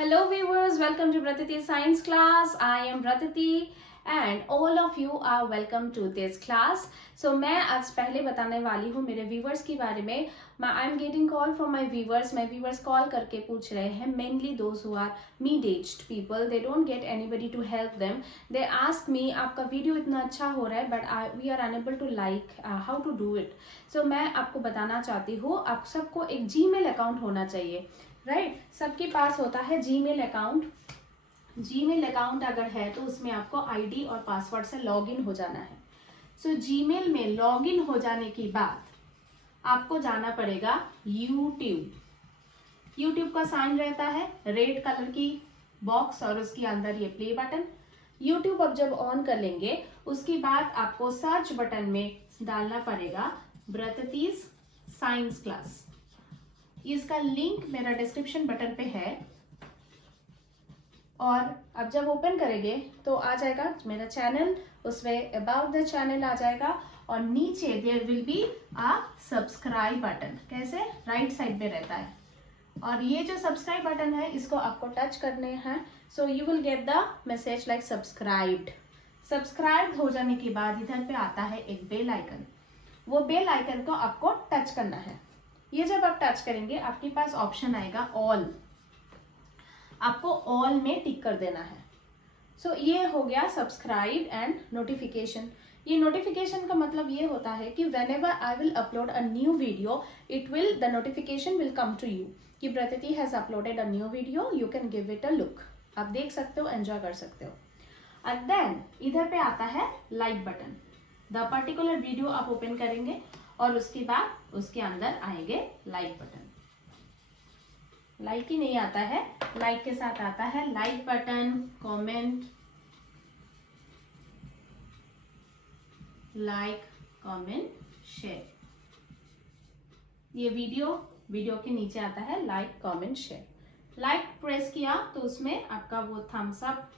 Hello viewers, welcome to Bratati Science class. I am Bratati and all of you are welcome to this class. So मैं आज पहले बताने वाली हूँ मेरे viewers के बारे में. I am getting call from my viewers. My viewers call करके पूछ रहे हैं, mainly those who are mid-aged people. They don't get anybody to help them. They ask me आपका वीडियो इतना अच्छा हो रहा है but we are unable to like how to do it. So मैं आपको बताना चाहती हूँ, आप सबको एक Gmail अकाउंट होना चाहिए. राइट सबके पास होता है जीमेल अकाउंट. जीमेल अकाउंट अगर है तो उसमें आपको आईडी और पासवर्ड से लॉगिन हो जाना है. सो जीमेल में लॉगिन हो जाने के बाद आपको जाना पड़ेगा यूट्यूब. यूट्यूब का साइन रहता है रेड कलर की बॉक्स और उसके अंदर ये प्ले बटन. यूट्यूब अब जब ऑन कर लेंगे उसके बाद आपको सर्च बटन में डालना पड़ेगा ब्रततीज साइंस क्लास. इसका लिंक मेरा डिस्क्रिप्शन बटन पे है और अब जब ओपन करेंगे तो आ जाएगा मेरा चैनल. उसमें अबाउट द चैनल आ जाएगा और नीचे there will be a subscribe button. कैसे राइट साइड में रहता है और ये जो सब्सक्राइब बटन है इसको आपको टच करने हैं. So you will get the message like subscribed. Subscribe हो जाने के बाद इधर पे आता है एक बेल आइकन. वो बेल आइकन को आपको टच करना है. ये जब आप टच करेंगे आपके पास ऑप्शन आएगा ऑल. आपको ऑल में टिक कर देना है. सो ये हो गया सब्सक्राइब एंड नोटिफिकेशन. ये नोटिफिकेशन का मतलब ये होता है कि whenever I will upload a new video it will the notification will come to you कि Bratati has uploaded a new video. You can give it a look. आप देख सकते हो, एंजॉय कर सकते हो. एंड देन इधर पे आता है like button. The particular video आप ओपन करेंगे और उसके बाद उसके अंदर आएंगे लाइक बटन. लाइक ही नहीं आता है, लाइक के साथ आता है like button, comment, like, comment, share. ये वीडियो के नीचे आता है like, comment, share. Like press किया तो उसमें आपका वो थम्स अप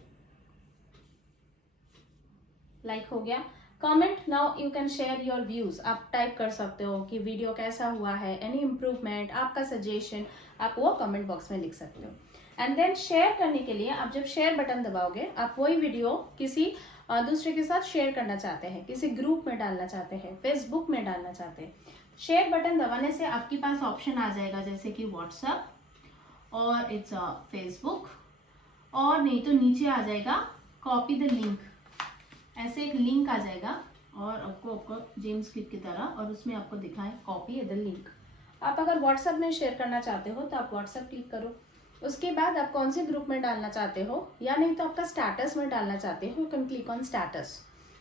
लाइक हो गया. Comment, now you can share your views. आप टाइप कर सकते हो कि वीडियो कैसा हुआ है, एनी इम्प्रूवमेंट, आपका सजेशन, आप वो कमेंट बॉक्स में लिख सकते हो. एंड देन शेयर करने के लिए आप जब शेयर बटन दबाओगे आप वही वीडियो किसी दूसरे के साथ शेयर करना चाहते हैं, किसी ग्रुप में डालना चाहते हैं, फेसबुक में डालना चाहते हैं. शेयर बटन दबाने से आपके पास ऑप्शन आ जाएगा जैसे कि व्हाट्सएप और इट्स फेसबुक और नहीं तो नीचे आ जाएगा कॉपी द लिंक. ऐसे एक लिंक आ जाएगा और आपको जेम्स क्लिप की तरह और उसमें आपको दिखा है कॉपी द लिंक. आप अगर व्हाट्सएप में शेयर करना चाहते हो तो आप व्हाट्सएप क्लिक करो. उसके बाद आप कौन से ग्रुप में डालना चाहते हो या नहीं तो आपका स्टेटस में डालना चाहते हो, you can click on status.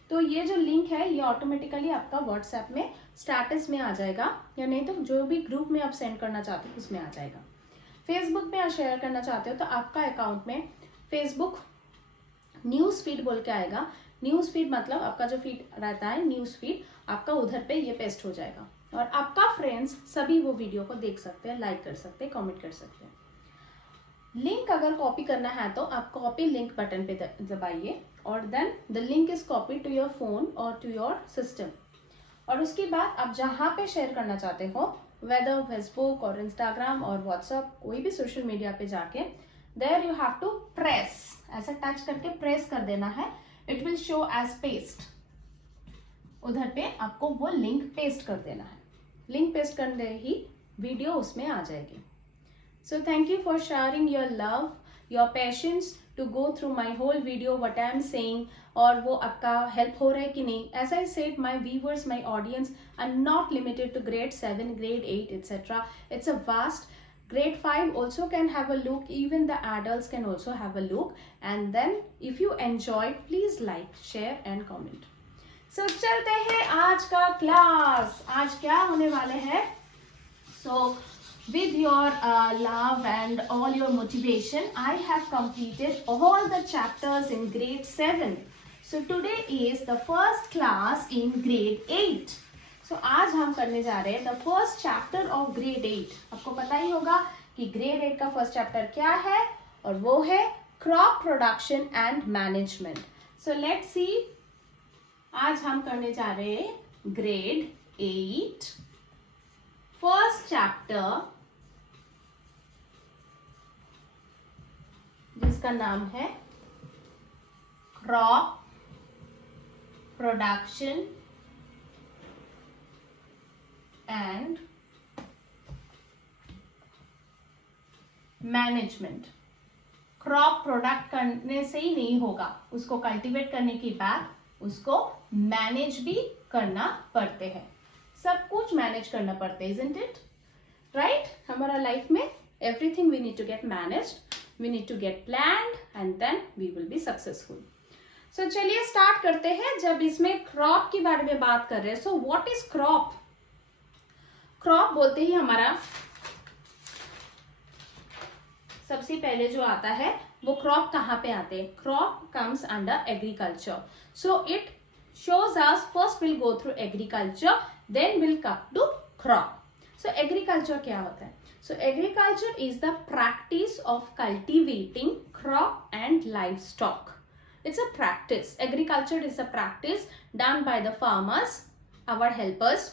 तो ये जो लिंक है ये ऑटोमेटिकली आपका व्हाट्सएप में स्टेटस में आ जाएगा या नहीं तो जो भी ग्रुप में आप सेंड करना चाहते हो उसमें आ जाएगा. फेसबुक में आप शेयर करना चाहते हो तो आपका अकाउंट में फेसबुक न्यूज फीड बोल के आएगा. न्यूज फीड मतलब आपका जो फीड रहता है न्यूज फीड आपका उधर पे ये पेस्ट हो जाएगा और आपका फ्रेंड्स सभी वो वीडियो को देख सकते हैं, लाइक कर सकते हैं, कमेंट कर सकते हैं. लिंक अगर कॉपी करना है तो आप कॉपी लिंक बटन पे दबाइए और then the link is copy to your phone और टू योर सिस्टम. और उसके बाद आप जहाँ पे शेयर करना चाहते हो वेदर फेसबुक और इंस्टाग्राम और व्हाट्सएप कोई भी सोशल मीडिया पे जाके there you have to press. ऐसा टच करके प्रेस कर देना है. It will show as paste. उधर पे आपको वो लिंक पेस्ट कर देना है. लिंक पेस्ट करने ही वीडियो उसमें आ जाएगी. So thank you for sharing your love, your patience to go through my whole video what I am saying. और वो आपका हेल्प हो रहा है कि नहीं. As I said my viewers, my audience are not limited to grade 7, grade 8 etc. It's a vast. Grade 5 also can have a look. Even the adults can also have a look. And then if you enjoyed, please like, share and comment. So चलते हैं आज का class. आज क्या होने वाले हैं? So with your love and all your motivation, I have completed all the chapters in grade 7. So today is the first class in grade 8. So आज हम करने जा रहे हैं the first chapter of grade 8. आपको पता ही होगा कि ग्रेड 8 का फर्स्ट चैप्टर क्या है और वो है crop production and management. So let's see. आज हम करने जा रहे हैं ग्रेड 8 फर्स्ट चैप्टर जिसका नाम है crop production and management. Crop product करने से ही नहीं होगा, उसको कल्टीवेट करने के बाद उसको मैनेज भी करना पड़ते हैं, सब कुछ मैनेज करना पड़ते हैं, isn't it? राइट? हमारा लाइफ में everything we need to get managed, we need to get planned and then we will be successful. So चलिए स्टार्ट करते हैं। जब इसमें क्रॉप के बारे में बात कर रहे हैं, so what is crop? Crop बोलते ही हमारा सबसे पहले जो आता है वो क्रॉप कहाँ पे आते हैं? Crop comes under agriculture. So it shows us first we'll go through agriculture, then we'll come to crop. So agriculture क्या होता है? So agriculture is the practice of cultivating crop and livestock. It's a practice. Agriculture is a practice done by the farmers, our helpers.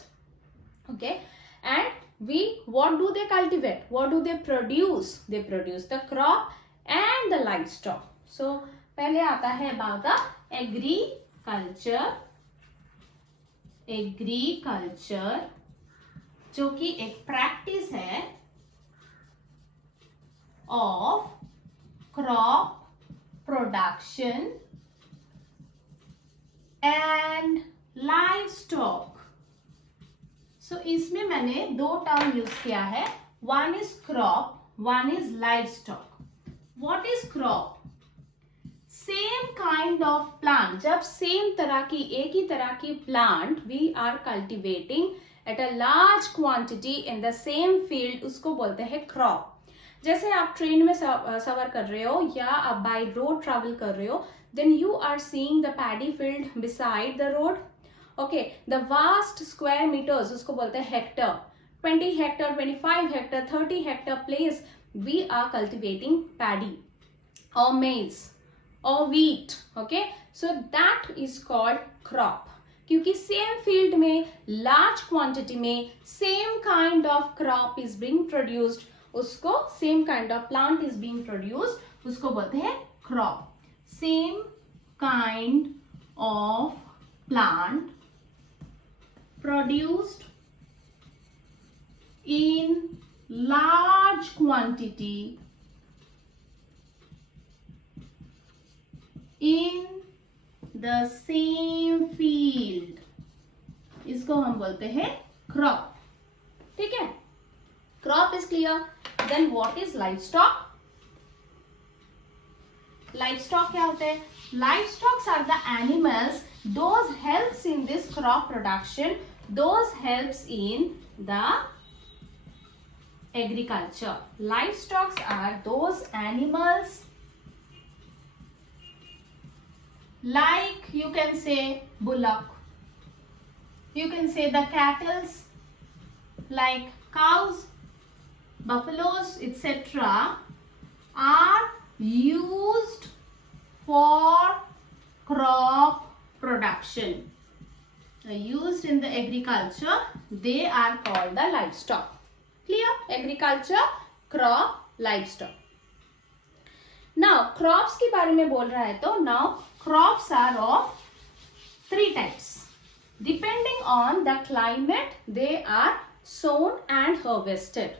Okay, and what do they cultivate? What do they produce? They produce the crop and the livestock. So पहले आता है about the agriculture जो कि एक practice है of crop production and livestock. So इसमें मैंने दो टर्म यूज किया है, one is crop, one is livestock. What is crop? Same kind of plant, जब सेम तरह की एक ही तरह की plant we are cultivating at a large quantity in the same field, उसको बोलते हैं क्रॉप। जैसे आप ट्रेन में सफर कर रहे हो या आप बाय रोड ट्रैवल कर रहे हो, then you are seeing the paddy field beside the road. Okay, the vast square metres उसको बोलते हैं hectare, 20 hectare, 25 hectare, 30 hectare place we are cultivating paddy और maize or wheat. Okay, so that is called crop, क्योंकि same field में large quantity में same kind of crop is being produced, उसको same kind of plant is being produced, उसको बोलते हैं crop. Same kind of plant produced in large quantity in the same field, इसको हम बोलते हैं क्रॉप। ठीक है, crop is clear. Then what is livestock? Livestock क्या होते हैं? Livestocks are the animals those helps in this crop production, those helps in the agriculture. Livestocks are those animals like you can say bullock, you can say the cattles like cows, buffaloes, etc. are used for crop production, used in the agriculture, they are called the livestock. Clear? Agriculture, crop, livestock. Now crops के बारे में बोल रहा है, तो now crops are of 3 types. Depending on the climate they are sown and harvested.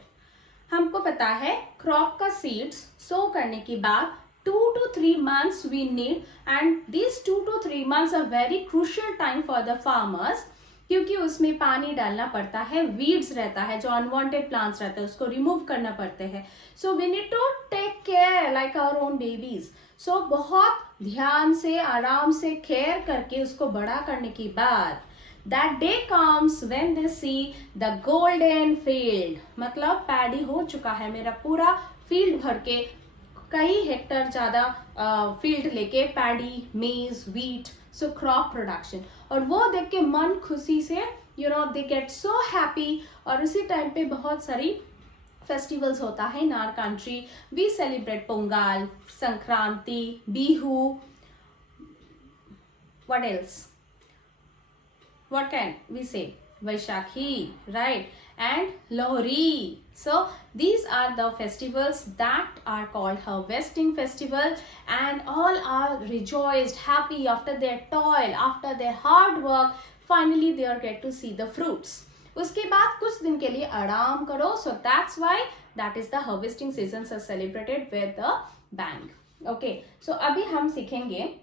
हमको पता है क्रॉप का सीड्स सो करने के बाद 2 to 3 months we need, and these 2 to 3 months are very crucial time for the farmers, क्योंकि उसमें पानी डालना पड़ता है, वीड्स रहता है, जो अनवांटेड प्लांट्स रहते हैं उसको रिमूव करना पड़ते हैं। So we need to take care like our own babies. So बहुत ध्यान से आराम से केयर करके उसको बड़ा करने के बाद that day comes when they see the golden field, मतलब पैडी हो चुका है मेरा पूरा फील्ड भर के, कई हेक्टर ज्यादा फील्ड लेके पैडी, मेज, वीट, सो क्रॉप प्रोडक्शन, और वो देख के मन खुशी से दे गेट सो हैप्पी। और उसी टाइम पे बहुत सारी फेस्टिवल्स होता है in our country. We celebrate Pongal, Sankranti, Bihu, what else? What can we say? Vaishakhi, right? and Lohri. So these are the festivals that are called harvesting festival, and all are rejoiced, happy after their toil, after their hard work. Finally they are get to see the fruits. उसके बाद कुछ दिन के लिए आराम करो. So that's why that is the harvesting seasons are celebrated with a bang. Okay, so अभी हम सीखेंगे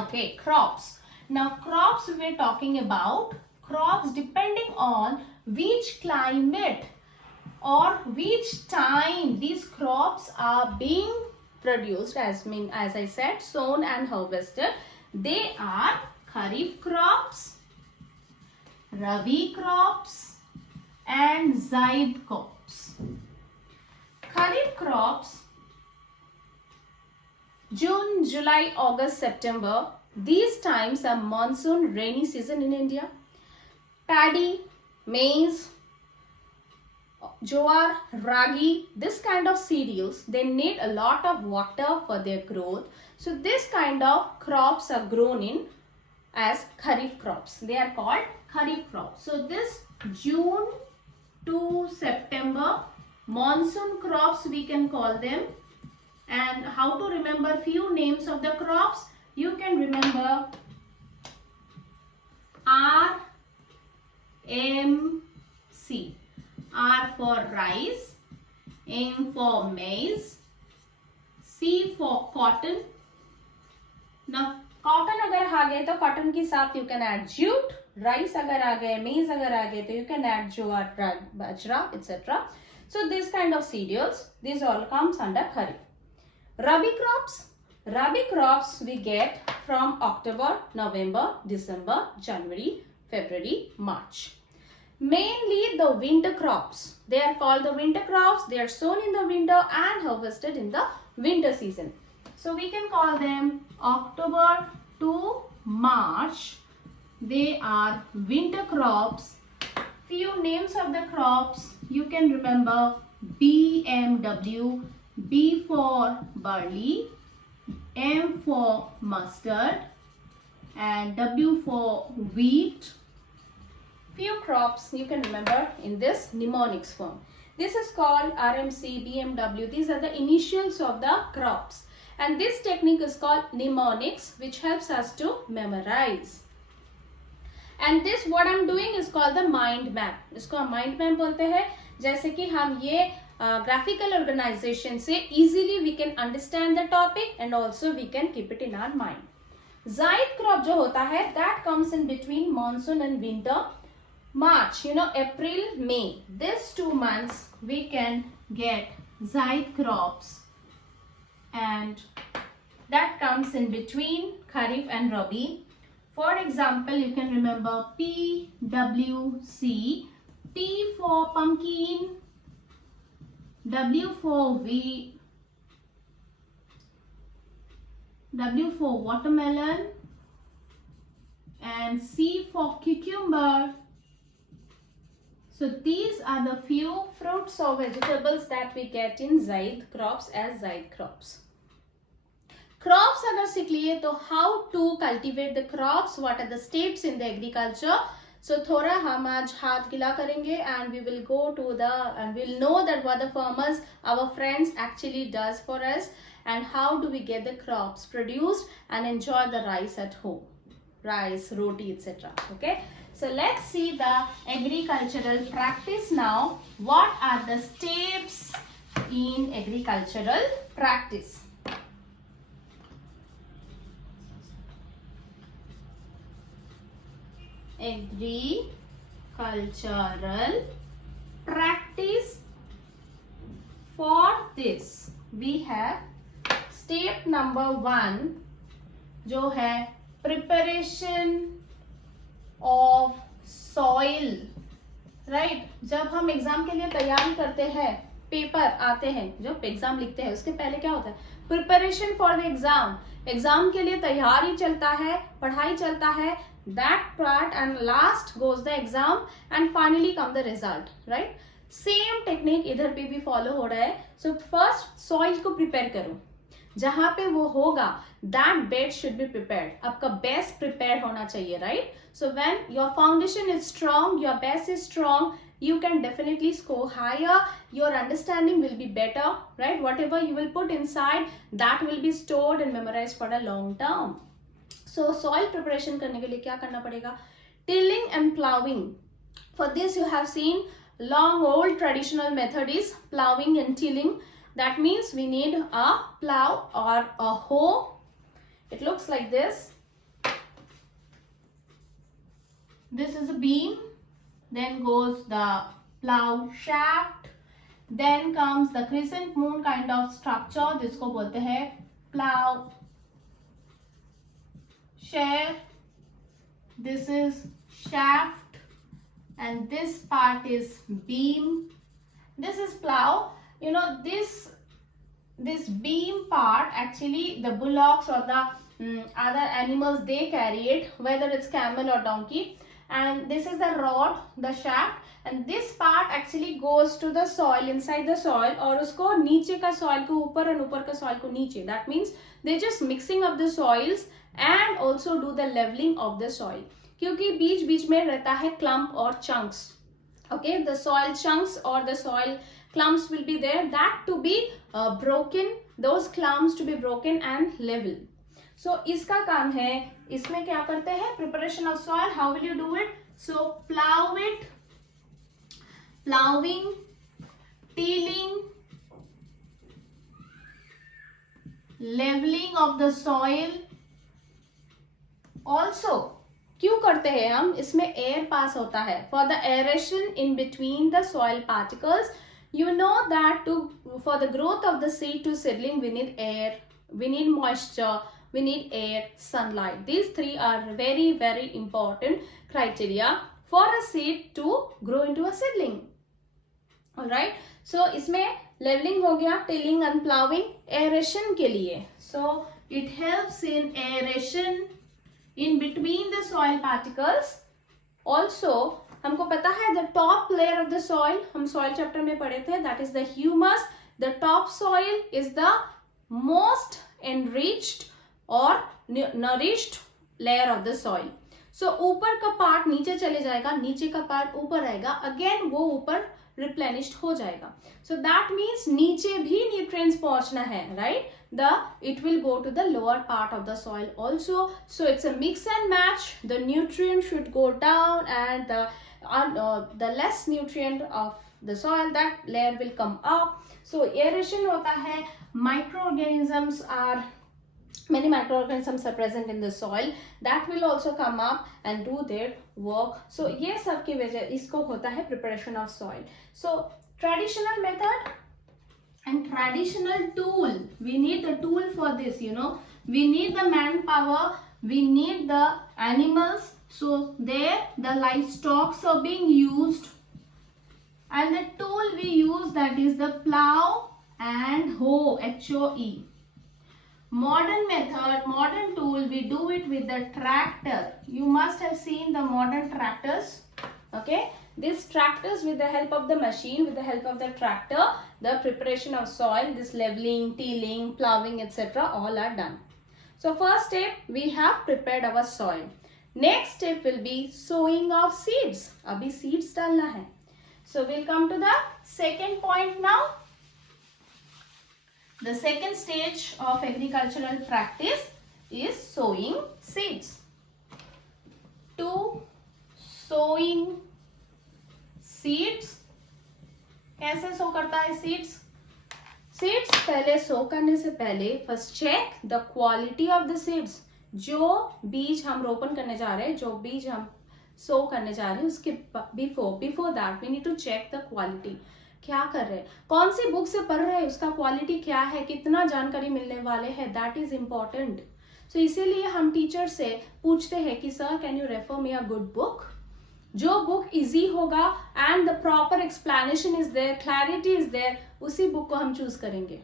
okay crops. Now crops we're talking about crops depending on which climate or which time these crops are being produced, as I said, sown and harvested. They are kharif crops, rabi crops and zaid crops. Kharif crops, June, July, August, September. These times are monsoon rainy season in India. Paddy, maize, jowar, ragi, this kind of cereals, they need a lot of water for their growth. So this kind of crops are grown in as kharif crops. They are called kharif crops. So this June to September monsoon crops we can call them. And how to remember few names of the crops? You can remember R, M, C. R for rice, M for maize, C for cotton. Now cotton अगर आ गए तो cotton के साथ you can add jute. Rice अगर आ गए, maize अगर आ गए तो you can add jowar, bajra, etc. So this kind of cereals, these all comes under kharif. Rabi crops we get from October, November, December, January, February, March. Mainly the winter crops. They are called the winter crops. They are sown in the winter and harvested in the winter season. So we can call them October to March. They are winter crops. Few names of the crops you can remember: BMW, B for barley, M for mustard and W for wheat. Few crops you can remember in this mnemonics form. This is called RMC, BMW. These are the initials of the crops. And this technique is called mnemonics, which helps us to memorize. And this what I'm doing is called the mind map. इसको हम mind map बोलते हैं. जैसे कि हम ये graphical organization से easily we can understand the topic and also we can keep it in our mind. Zaid crop जो होता है that comes in between monsoon and winter. March, April, May. These 2 months we can get Zaid crops, and that comes in between Kharif and Rabi. For example, you can remember PWC, P for pumpkin, W for wheat, W for watermelon, and C for cucumber. So these are the few fruits or vegetables that we get in Zaid crops as Zaid crops. Crops अगर सीख लिए तो how to cultivate the crops, what are the steps in the agriculture. So थोड़ा हम आज हाथ गिला करेंगे and we will go to and we'll know that what the farmers, our friends actually does for us, and how do we get the crops produced and enjoy the rice at home. Rice, roti, etc. Okay. So let's see the agricultural practice now. What are the steps in agricultural practice? Agricultural practice. For this we have step number 1 जो है preparation of soil. Right जब हम exam के लिए तैयारी करते हैं, paper आते हैं, जो एग्जाम लिखते हैं उसके पहले क्या होता है? Preparation for the exam. Exam के लिए तैयारी चलता है, पढ़ाई चलता है, that part, and last goes the exam and finally come the result. Right? Same technique इधर पे भी फॉलो हो रहा है. सो फर्स्ट सॉइल को प्रिपेयर करो, जहां पे वो होगा that bed should be prepared. आपका बेस प्रिपेयर होना चाहिए. Right? So when your foundation is strong, your base is strong, you can definitely score higher. Your understanding will be better, right? Whatever you will put inside, that will be stored and memorized for a long term. So soil preparation करने के लिए क्या करना पड़ेगा? Tilling and plowing. For this you have seen long old traditional method is plowing and tilling. That means we need a plow or a hoe. It looks like this. This is a beam. Then goes the plow shaft. Then comes the crescent moon kind of structure. जिसको बोलते हैं plow shaft. This is shaft, and this part is beam. This is plow. You know, this beam part, actually the bullocks or the other animals, they carry it, whether it's camel or donkey. And this is the rod, the shaft, and this part actually goes to the soil, inside the soil, और उसको नीचे का soil को ऊपर और ऊपर का soil को नीचे. That means they just mixing up the soils and also do the leveling of the soil. क्योंकि बीच बीच में रहता है clump or chunks. Okay, the soil chunks or the soil clumps will be there, that to be broken, those clumps to be broken and level. So इसका काम है, इसमें क्या करते हैं? Preparation of soil. How will you do it? So plow it, plowing, tilling, leveling of the soil. Also क्यों करते हैं हम? इसमें air pass होता है. For the aeration in between the soil particles. You know that for the growth of the seed to seedling, we need air, we need moisture, we need air, sunlight. These three are very, very important criteria for a seed to grow into a seedling. Alright. So इसमें leveling हो गया, tilling and plowing, aeration के लिए. So it helps in aeration in between the soil particles. Also हमको पता है the top layer of the soil, हम soil chapter में पढ़े थे, that is the humus. The top soil is the most enriched or nourished layer of the soil. So ऊपर का part नीचे चले जाएगा, नीचे का part ऊपर आएगा, again वो ऊपर replenished हो जाएगा. So that means नीचे भी nutrients पहुंचना है, right? It will go to the lower part of the soil also. So it's a mix and match. The nutrient should go down and the less nutrient of the soil, that layer will come up. So aeration होता है, many microorganisms are present in the soil, that will also come up and do their work. So ये सब की वजह इसको होता है preparation of soil. So traditional method and traditional tool, we need the tool for this, you know, we need the manpower, we need the animals. So there the livestock are being used, and the tool we use, that is the plow and hoe, H-O-E. Modern method, modern tool, we do it with the tractor. You must have seen the modern tractors. Okay, these tractors, with the help of the machine, with the help of the tractor, the preparation of soil, this leveling, tilling, plowing, etc. all are done. So first step, we have prepared our soil. Next step will be sowing of seeds. Abhi seeds डालना है. So we'll come to the second point now. The second stage of agricultural practice is sowing seeds. To sowing seeds. कैसे sow करता है seeds? Seeds पहले sow करने से पहले first check the quality of the seeds. जो बीज हम रोपण करने जा रहे हैं, जो बीज हम sow करने जा रहे हैं, उसके before that we need to check the quality. क्या कर रहे हैं, कौन सी बुक से पढ़ रहे हैं, उसका क्वालिटी क्या है, कितना जानकारी मिलने वाले हैं, दैट इज इम्पोर्टेंट. सो इसीलिए हम टीचर से पूछते हैं कि sir can you refer me a good book. जो बुक इजी होगा and the proper explanation is there, clarity is there, उसी बुक को हम चूज करेंगे.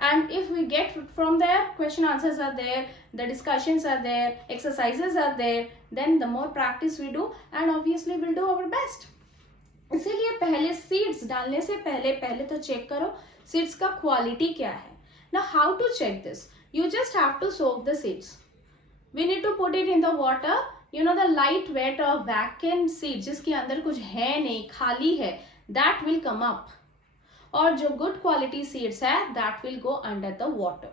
And if we get from there, question answers are there, the discussions are there, exercises are there, then the more practice we do and obviously we'll do our best. इसीलिए पहले seeds डालने से पहले तो check करो seeds का quality क्या है. Now how to check this? You just have to soak the seeds. We need to put it in the water the lightweight or vacant seed जिसके अंदर कुछ है नहीं, खाली है, that will come up. और जो good quality seeds है, that will go under the water.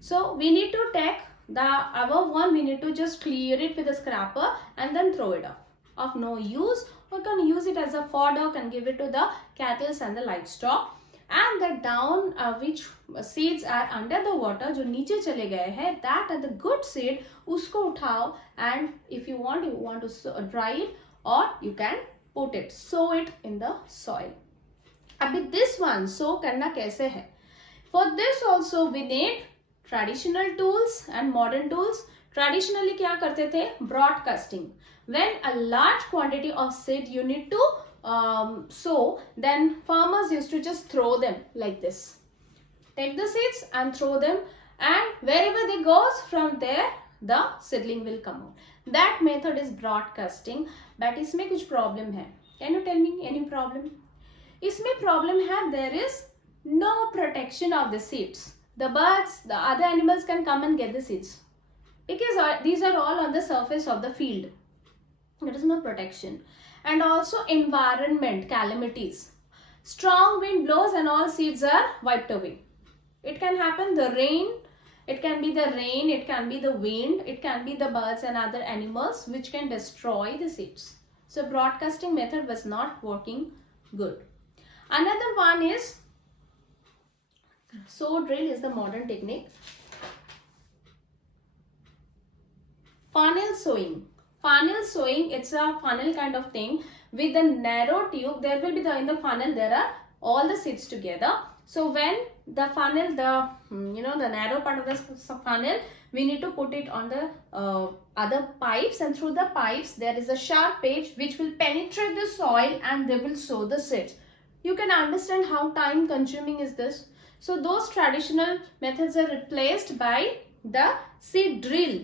So we need to take the above one, we need to just clear it with a scraper and then throw it off. Of no use, we can use it as a fodder, can give it to the cattle and the livestock. And the down which seeds are under the water, जो नीचे चले गए हैं, that are the good seed, उसको उठाओ, and if you want to dry it, or you can put it, sow it in the soil. अभी this one sow करना कैसे है? For this also we need traditional tools and modern tools. Traditionally क्या करते थे? Broadcasting. When a large quantity of seed you need to sow, then farmers used to just throw them like this. Take the seeds and throw them, and wherever they goes, from there the seedling will come out. That method is broadcasting, but इसमें कुछ problem है. Can you tell me any problem? इसमें problem है, there is no protection of the seeds. The birds, the other animals can come and get the seeds, because these are all on the surface of the field. There is no protection. And also environment calamities. Strong wind blows and all seeds are wiped away. It can happen the rain, it can be the rain, it can be the wind, it can be the birds and other animals which can destroy the seeds. So broadcasting method was not working good. Another one is sow drill is the modern technique. Funnel sowing. Funnel sowing, it's a funnel kind of thing with a narrow tube. There will be in the funnel there are all the seeds together. So when the funnel, the narrow part of the funnel, we need to put it on the other pipes, and through the pipes there is a sharp edge which will penetrate the soil and they will sow the seeds. You can understand how time consuming is this. So those traditional methods are replaced by the seed drill.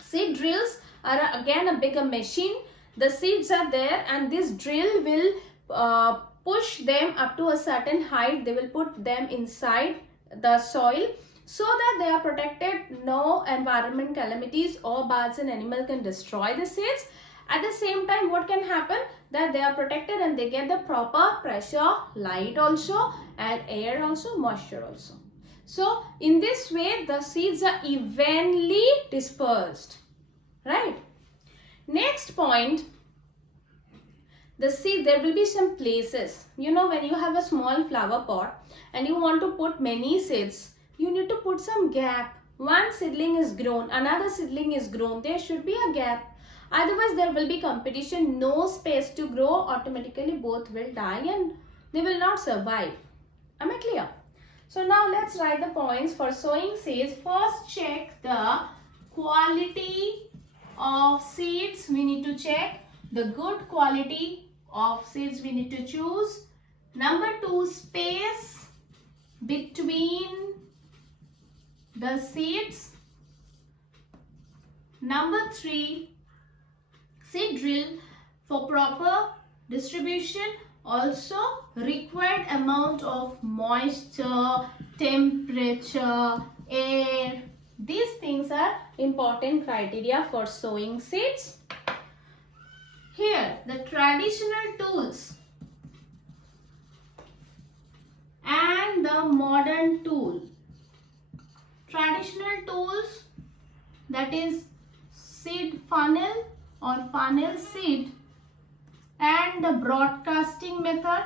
Seed drills are again a bigger machine. The seeds are there, and this drill will push them up to a certain height. They will put them inside the soil so that they are protected. No environment calamities or birds and animals can destroy the seeds. At the same time, what can happen? That they are protected and they get the proper pressure, light also, and air also, moisture also. So in this way, the seeds are evenly dispersed. Right? Next point, the seed, there will be some places, when you have a small flower pot and you want to put many seeds, you need to put some gap. One seedling is grown, another seedling is grown, there should be a gap. Otherwise there will be competition, no space to grow, automatically both will die and they will not survive. Am I clear? So now let's write the points for sowing seeds. First, check the quality of seeds. We need to check the good quality of seeds we need to choose. Number 2, space between the seeds. Number 3, seed drill for proper distribution. Also required amount of moisture, temperature, air. These things are important criteria for sowing seeds. Here, the traditional tools and the modern tool. Traditional tools, that is seed funnel or funnel seed, and the broadcasting method.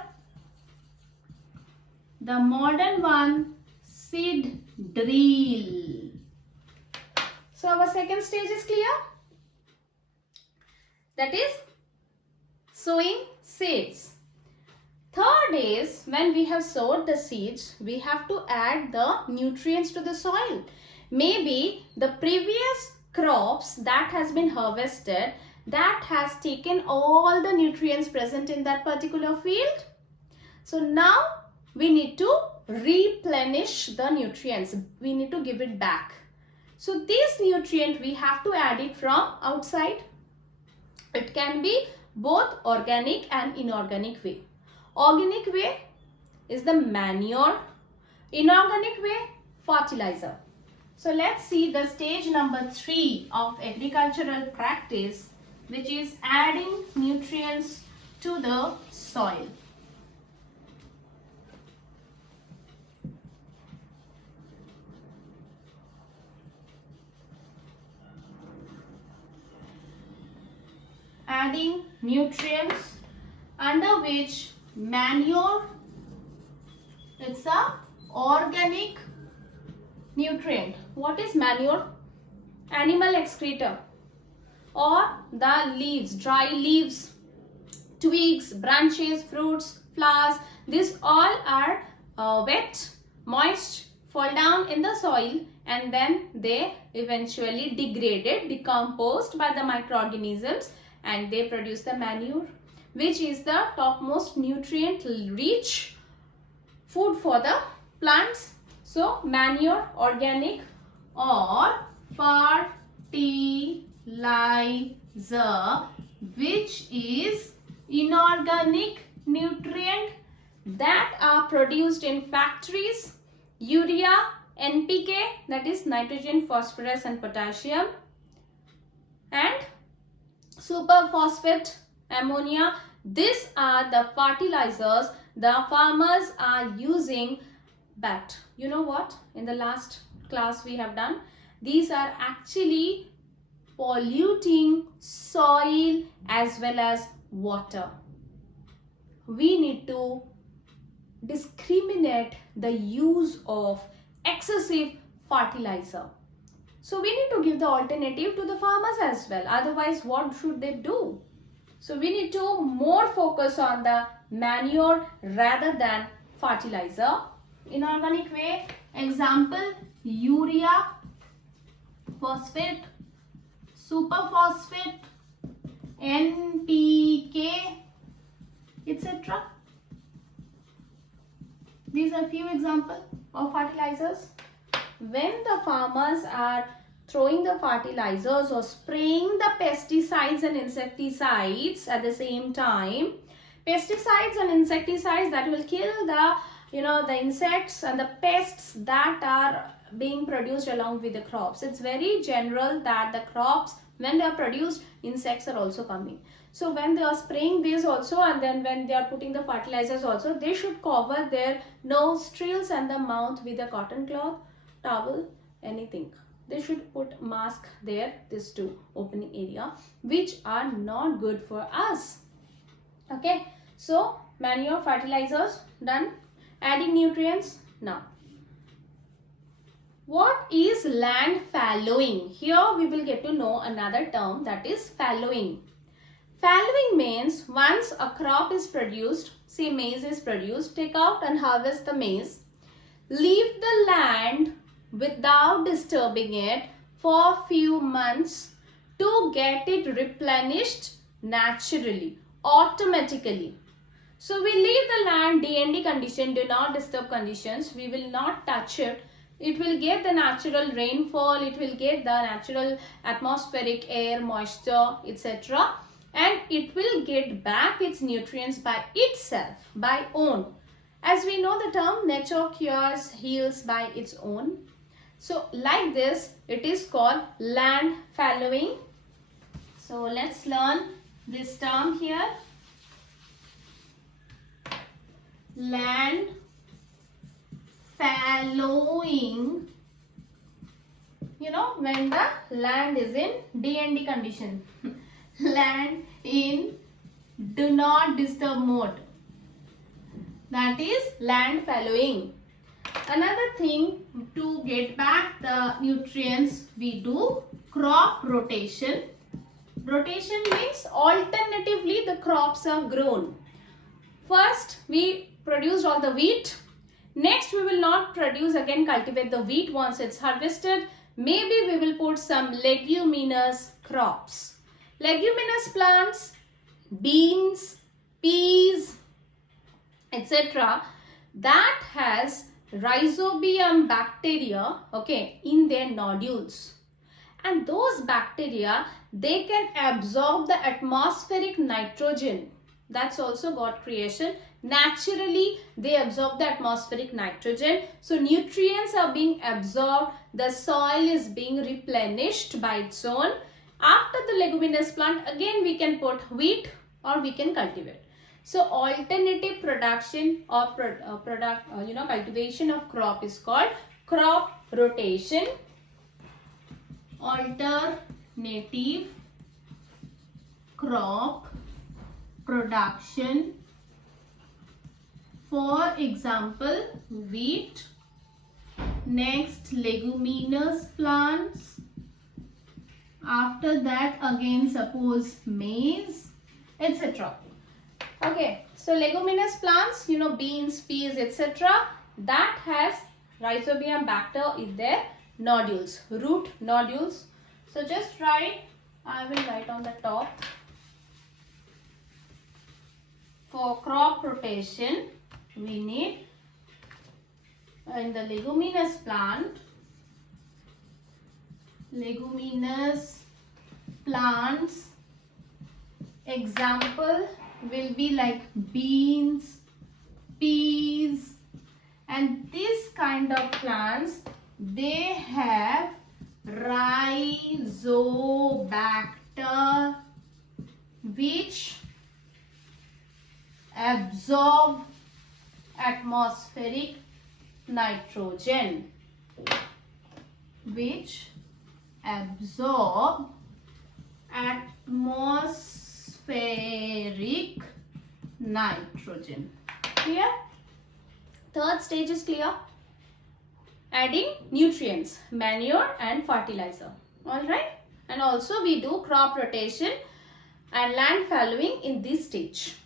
The modern one, seed drill. So our second stage is clear. That is sowing seeds. Third is, when we have sowed the seeds, we have to add the nutrients to the soil. Maybe the previous crops that has been harvested, that has taken all the nutrients present in that particular field. So now we need to replenish the nutrients. We need to give it back. So this nutrient we have to add it from outside. It can be both organic and inorganic way. Organic way is the manure. Inorganic way, fertilizer. So let's see the stage number 3 of agricultural practice, which is adding nutrients to the soil. Adding nutrients, under which manure, it's a organic nutrient. What is manure? Animal excreta, or the leaves, dry leaves, twigs, branches, fruits, flowers. These all are wet, moist, fall down in the soil, and then they eventually degraded, decomposed by the microorganisms, and they produce the manure, which is the topmost nutrient rich food for the plants. So manure, organic, or fertilizer, which is inorganic nutrient that are produced in factories. Urea, NPK, that is nitrogen, phosphorus and potassium, and superphosphate, ammonia. These are the fertilizers the farmers are using. But you know what, in the last class we have done, these are actually polluting soil as well as water. We need to discriminate the use of excessive fertilizer. So we need to give the alternative to the farmers as well. Otherwise, what should they do? So we need to more focus on the manure rather than fertilizer. Inorganic way, example, urea, phosphate, superphosphate, NPK, etc. These are few examples of fertilizers. When the farmers are throwing the fertilizers or spraying the pesticides and insecticides at the same time, pesticides and insecticides that will kill the the insects and the pests that are being produced along with the crops. It's very general that the crops, when they are produced, insects are also coming. So when they are spraying this also, and then when they are putting the fertilizers also, they should cover their nostrils and the mouth with a cotton cloth, towel, anything. They should put mask there, these two opening area, which are not good for us. Okay, so manure, fertilizers, done. Adding nutrients. Now, what is land fallowing? Here we will get to know another term, that is fallowing. Fallowing means once a crop is produced, say maize is produced, take out and harvest the maize, leave the land without disturbing it for few months to get it replenished naturally, automatically. So we leave the land DND condition, do not disturb conditions. We will not touch it. It will get the natural rainfall, it will get the natural atmospheric air, moisture, etc. And it will get back its nutrients by itself, by own. As we know the term, nature cures, heals by its own. So like this, it is called land fallowing. So let's learn this term here. Land fallowing, when the land is in DND condition, land in do not disturb mode, that is land fallowing. Another thing, to get back the nutrients, we do crop rotation. Rotation means alternatively the crops are grown. First we produced all the wheat. Next we will not produce again, cultivate the wheat once it's harvested. Maybe we will put some leguminous crops. Leguminous plants, beans, peas, etc. that has rhizobium bacteria, okay, in their nodules. And those bacteria, they can absorb the atmospheric nitrogen. That's also God creation. Naturally, they absorb the atmospheric nitrogen. So nutrients are being absorbed. The soil is being replenished by its own. After the leguminous plant, again we can put wheat or we can cultivate. So alternative production or cultivation of crop is called crop rotation. Alternative crop production, for example wheat, next leguminous plants, after that again suppose maize, etc. Okay, so leguminous plants, beans, peas, etc. that has rhizobium bacter in their nodules, root nodules. So just write, I will write on the top. For crop rotation, we need in the leguminous plant, leguminous plants, example will be like beans, peas, and this kind of plants, they have rhizobacter which absorb atmospheric nitrogen, which absorb atmospheric nitrogen. Clear? Third stage is clear. Adding nutrients, manure and fertilizer. Alright? And also we do crop rotation and land fallowing in this stage.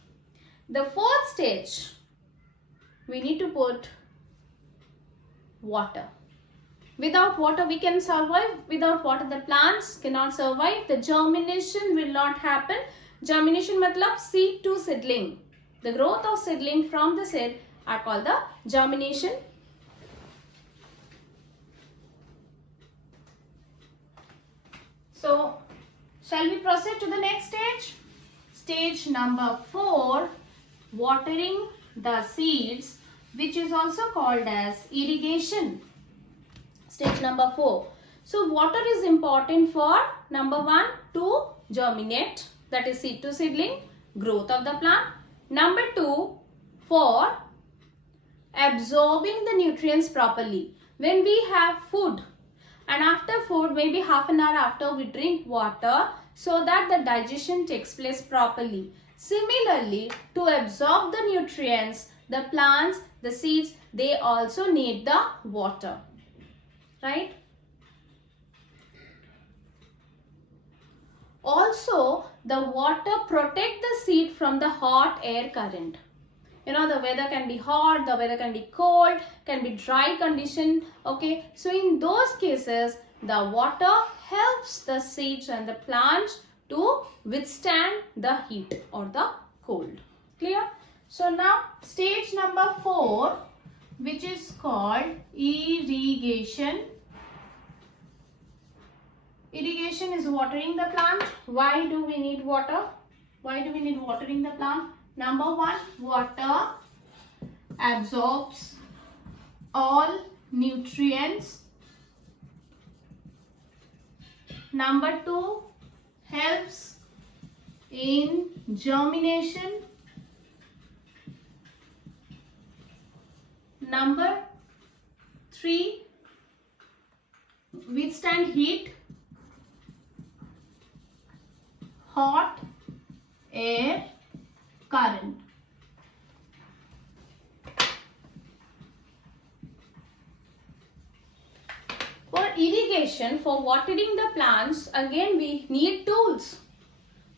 The fourth stage, we need to put water. Without water we can survive. Without water the plants cannot survive. The germination will not happen. Germination matlab seed to seedling. The growth of seedling from the seed are called the germination. So, shall we proceed to the next stage? Stage number 4, watering the seeds, which is also called as irrigation. Stage number 4. So, water is important for number 1 to germinate, that is seed to seedling, growth of the plant. Number 2, for absorbing the nutrients properly. When we have food and after food, maybe half an hour after, we drink water so that the digestion takes place properly. Similarly, to absorb the nutrients, the plants, the seeds, they also need the water. Right? Also, the water protects the seed from the hot air current. The weather can be hot, the weather can be cold, can be dry condition. Okay, so in those cases, the water helps the seeds and the plants to withstand the heat or the cold. Clear? So now stage number 4, which is called irrigation. Irrigation is watering the plant. Why do we need water? Why do we need watering the plant? Number 1, water absorbs all nutrients. Number 2, helps in germination. Number 3, withstand heat, hot air current. For irrigation, for watering the plants, again we need tools.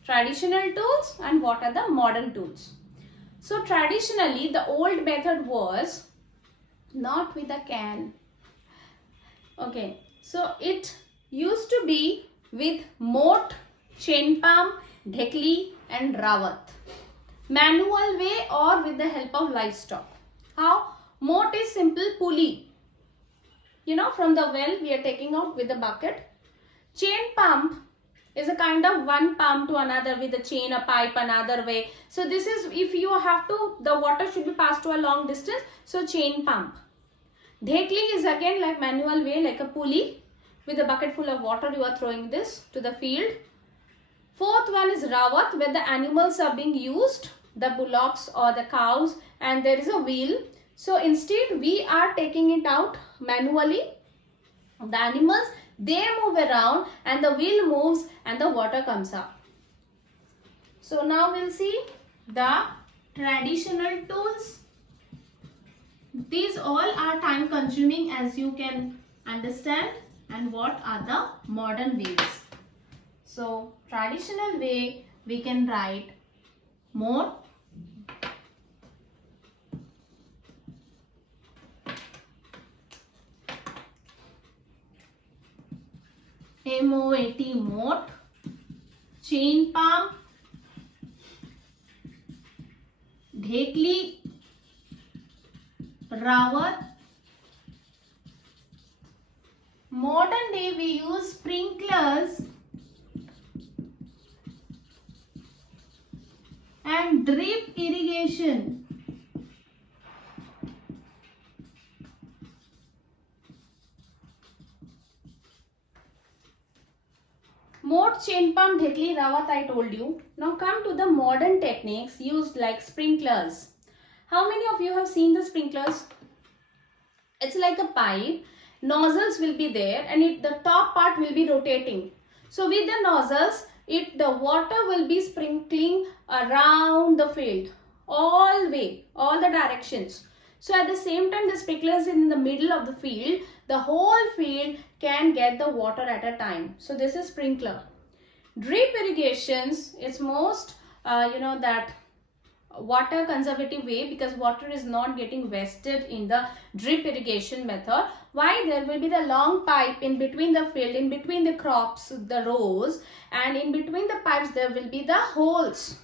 Traditional tools and what are the modern tools. So traditionally the old method was not with a can. Okay, so it used to be with moat, chain pump, dhekli and rawat. Manual way or with the help of livestock. How? Moat is simple pulley. From the well we are taking out with the bucket. Chain pump is a kind of one pump to another with a chain, a pipe another way. So this is if you have to, the water should be passed to a long distance, so chain pump. Dhekli is again like manual way, like a pulley with a bucket full of water. You are throwing this to the field. Fourth one is rawat, where the animals are being used, the bullocks or the cows, and there is a wheel. So instead we are taking it out manually. The animals, they move around and the wheel moves and the water comes up. So now we'll see the traditional tools. These all are time consuming, as you can understand, and what are the modern ways. So traditional way, we can write more, MOAT, moat, chain pump, dhekli, rawat. Modern day we use sprinklers and drip irrigation. Moat, chain pump, dhekli, rawat I told you. Now come to the modern techniques used like sprinklers. How many of you have seen the sprinklers? It's like a pipe. Nozzles will be there and the top part will be rotating. So with the nozzles, the water will be sprinkling around the field, all way, all the directions. So at the same time, the sprinkler is in the middle of the field. The whole field can get the water at a time. So this is sprinkler. Drip irrigations is most, that water conservative way, because water is not getting wasted in the drip irrigation method. Why? There will be the long pipe in between the field, in between the crops, the rows, and in between the pipes there will be the holes.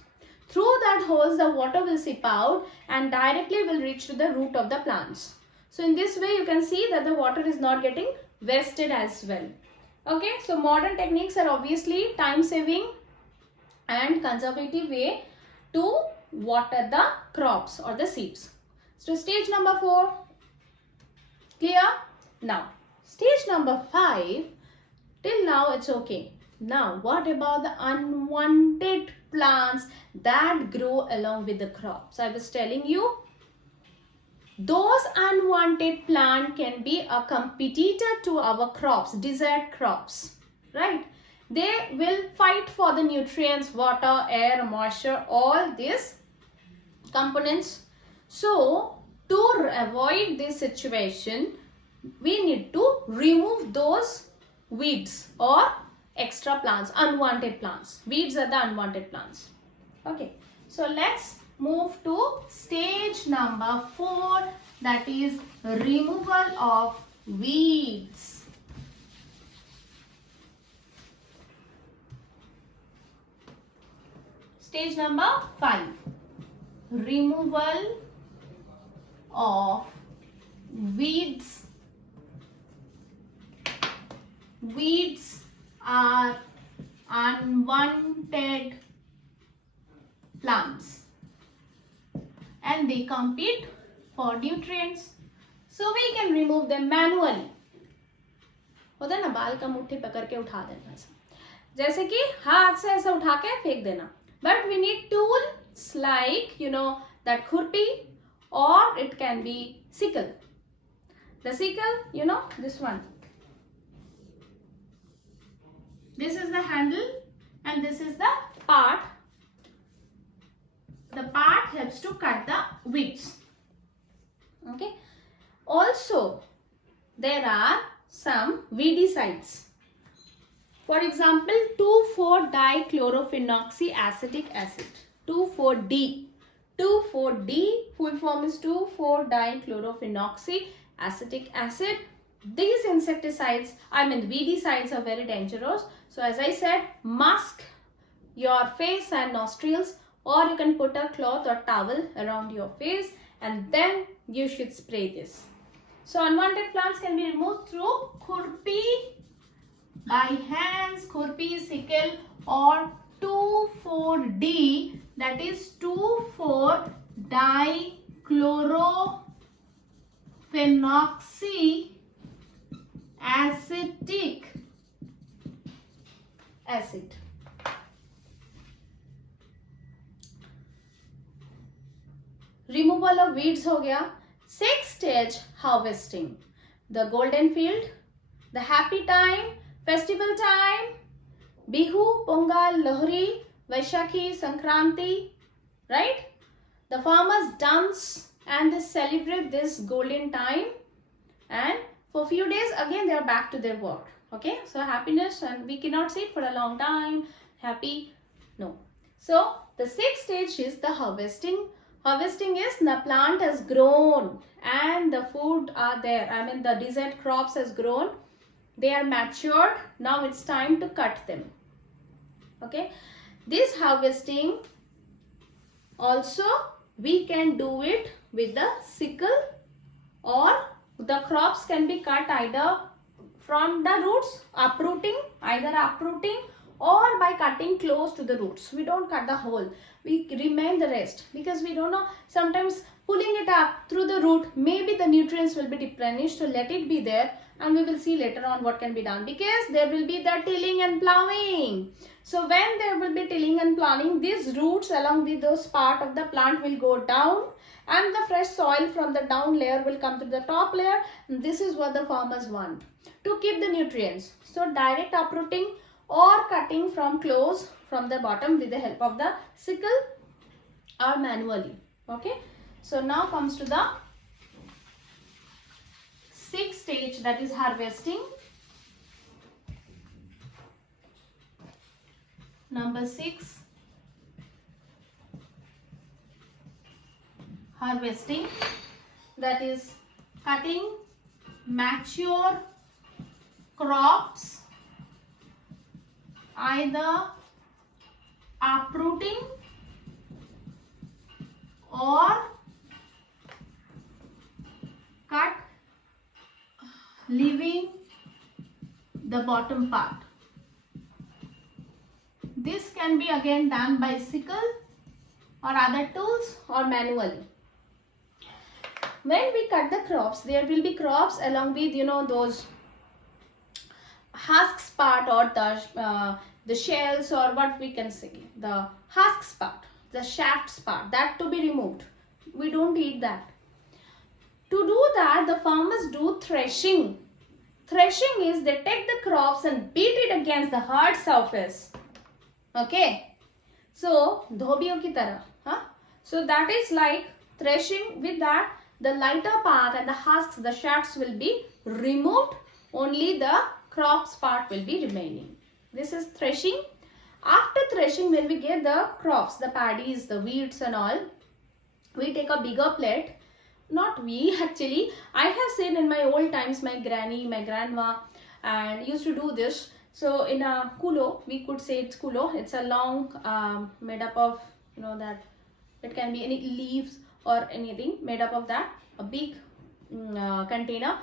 Through that holes the water will seep out and directly will reach to the root of the plants. So in this way you can see that the water is not getting wasted as well. Okay, so modern techniques are obviously time saving and conservative way to water the crops or the seeds. So stage number 4, clear? Now stage number 5, till now it's okay. Now what about the unwanted plants that grow along with the crops? I was telling you, those unwanted plant can be a competitor to our crops, desired crops, right? They will fight for the nutrients, water, air, moisture, all these components. So to avoid this situation, we need to remove those weeds or extra plants, unwanted plants. Weeds are the unwanted plants. Okay, so let's move to stage number 4, that is removal of weeds. Stage number 5, removal of weeds. Weeds are unwanted plants and they compete for nutrients. So we can remove them manually. होता है ना, बाल का मुट्ठी पकड़ के उठा देना ऐसा, जैसे कि हाथ से ऐसा उठा के फेंक देना. But we need tools like, that khurpi, or it can be sickle. The sickle, this one. This is the handle and this is the part. The part helps to cut the weeds. Okay. Also, there are some weedicides. For example, 2,4-dichlorophenolic acetic acid. 2,4-D. 2,4-D, full form is 2,4-dichlorophenolic acetic acid. These insecticides, weedicides are very dangerous. So as I said, mask your face and nostrils, or you can put a cloth or towel around your face and then you should spray this. So unwanted plants can be removed through khurpi, by hands, khurpi, sickle, or 2,4-D, that is 2,4-dichlorophenoxyacetic acid. Removal of weeds हो गया. 6th stage, harvesting. The golden field, the happy time, festival time, Bihu, Pongal, Lohri, Vaishakhi, Sankranti, right? The farmers dance and they celebrate this golden time, and for few days again they are back to their work. Okay, so happiness, and we cannot sit for a long time happy, no. So the 6th stage is the harvesting. Harvesting is the plant has grown and the food are there. I mean the desired crops has grown. They are matured. Now it's time to cut them. Okay. This harvesting also we can do it with the sickle, or the crops can be cut either from the roots, either uprooting or by cutting close to the roots. We don't cut the whole. We remain the rest because we don't know. Sometimes pulling it up through the root, maybe the nutrients will be replenished. So let it be there, and we will see later on what can be done, because there will be the tilling and plowing. So when there will be tilling and plowing, these roots along with those part of the plant will go down, and the fresh soil from the down layer will come to the top layer. And this is what the farmers want, to keep the nutrients. So direct uprooting or cutting from close from the bottom with the help of the sickle or manually. Okay, so now comes to the 6th stage, that is harvesting. Number 6, harvesting, that is cutting mature crops, either uprooting or cut leaving the bottom part. This can be again done by sickle or other tools or manually. When we cut the crops, there will be crops along with, you know, those husks part, or the shells, or what we can say, the husks part, the shafts part, that to be removed. We don't eat that. To do that, the farmers do threshing. Threshing is they take the crops and beat it against the hard surface. Okay, so dhobiyon ki tarah, huh? So that is like threshing. With that, the lighter part and the husks, the shafts will be removed. Only the crops part will be remaining. This is threshing. After threshing, when we get the crops, the paddies, the weeds and all, we take a bigger plate. Not we, actually, I have seen in my old times, my granny, my grandma, and used to do this. So in a kulo, we could say it's kulo. It's a long made up of, you know, that it can be any leaves or anything made up of that, a big container.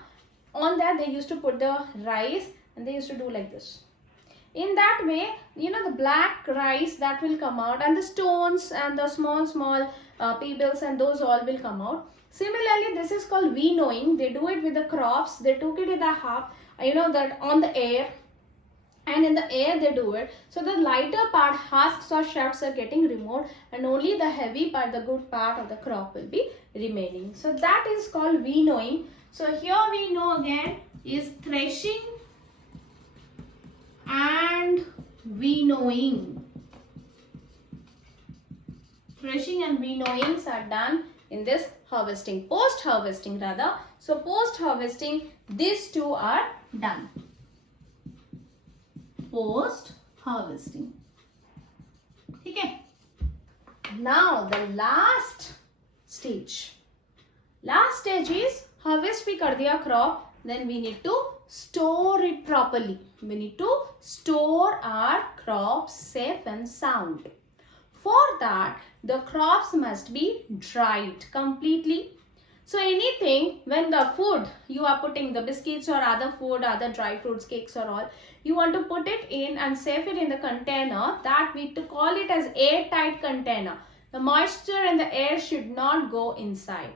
On that they used to put the rice, and they used to do like this. In that way, you know, the black rice that will come out, and the stones and the small pebbles and those all will come out. Similarly, this is called winnowing. They do it with the crops. They took it in the half, you know, that on the air, and in the air they do it. So the lighter part, husks or shafts, are getting removed, and only the heavy part, the good part of the crop will be remaining. So that is called winnowing. So here we know again is threshing and winnowing. Threshing and winnowings are done in this harvesting, post-harvesting rather. So post-harvesting, these two are done. Post-harvesting. Okay. Now the last stage. Last stage is harvest we kar diya crop, then we need to store it properly. We need to store our crops safe and sound. For that, the crops must be dried completely. So anything, when the food you are putting, the biscuits or other food, other dry fruits, cakes or all, you want to put it in and save it in the container, that we to call it as airtight container. The moisture and the air should not go inside.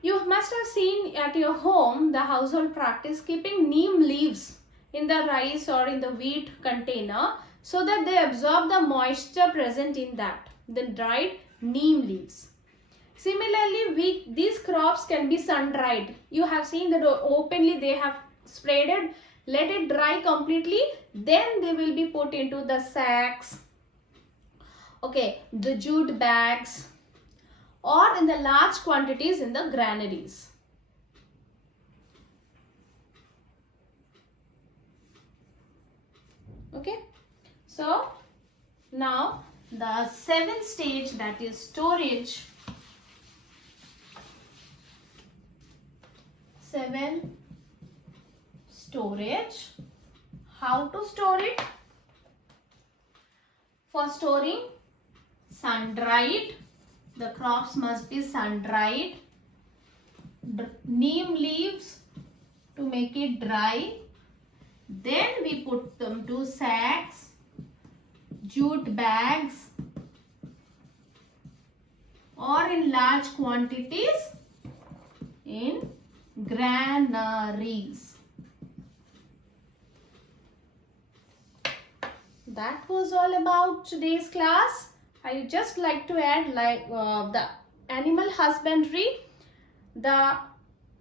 You must have seen at your home the household practice keeping neem leaves in the rice or in the wheat container so that they absorb the moisture present in that, the dried neem leaves. Similarly, these crops can be sun dried. You have seen that openly they have sprayed it, let it dry completely, then they will be put into the sacks, okay, the jute bags, or in the large quantities in the granaries. Okay, so now the seventh stage, that is storage. 7, storage. How to store it? For storing, sun dried. The crops must be sun dried. Neem leaves to make it dry. Then we put them to sacks, jute bags, or in large quantities in granaries. That was all about today's class. I would just like to add the animal husbandry, the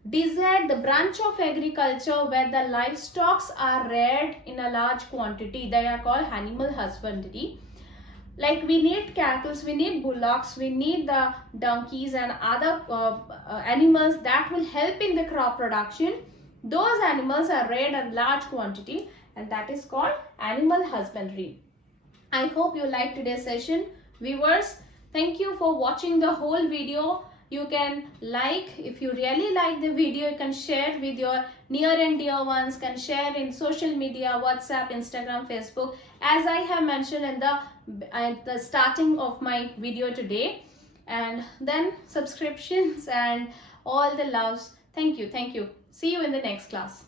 DZ, the branch of agriculture where the livestock are reared in a large quantity. They are called animal husbandry. Like we need cattle, we need bullocks, we need the donkeys and other animals that will help in the crop production. Those animals are reared in large quantity and that is called animal husbandry. I hope you liked today's session. Viewers, thank you for watching the whole video. You can like, if you really like the video, you can share with your near and dear ones, can share in social media, WhatsApp, Instagram, Facebook, as I have mentioned in the starting of my video today. And then subscriptions and all the loves. Thank you. See you in the next class.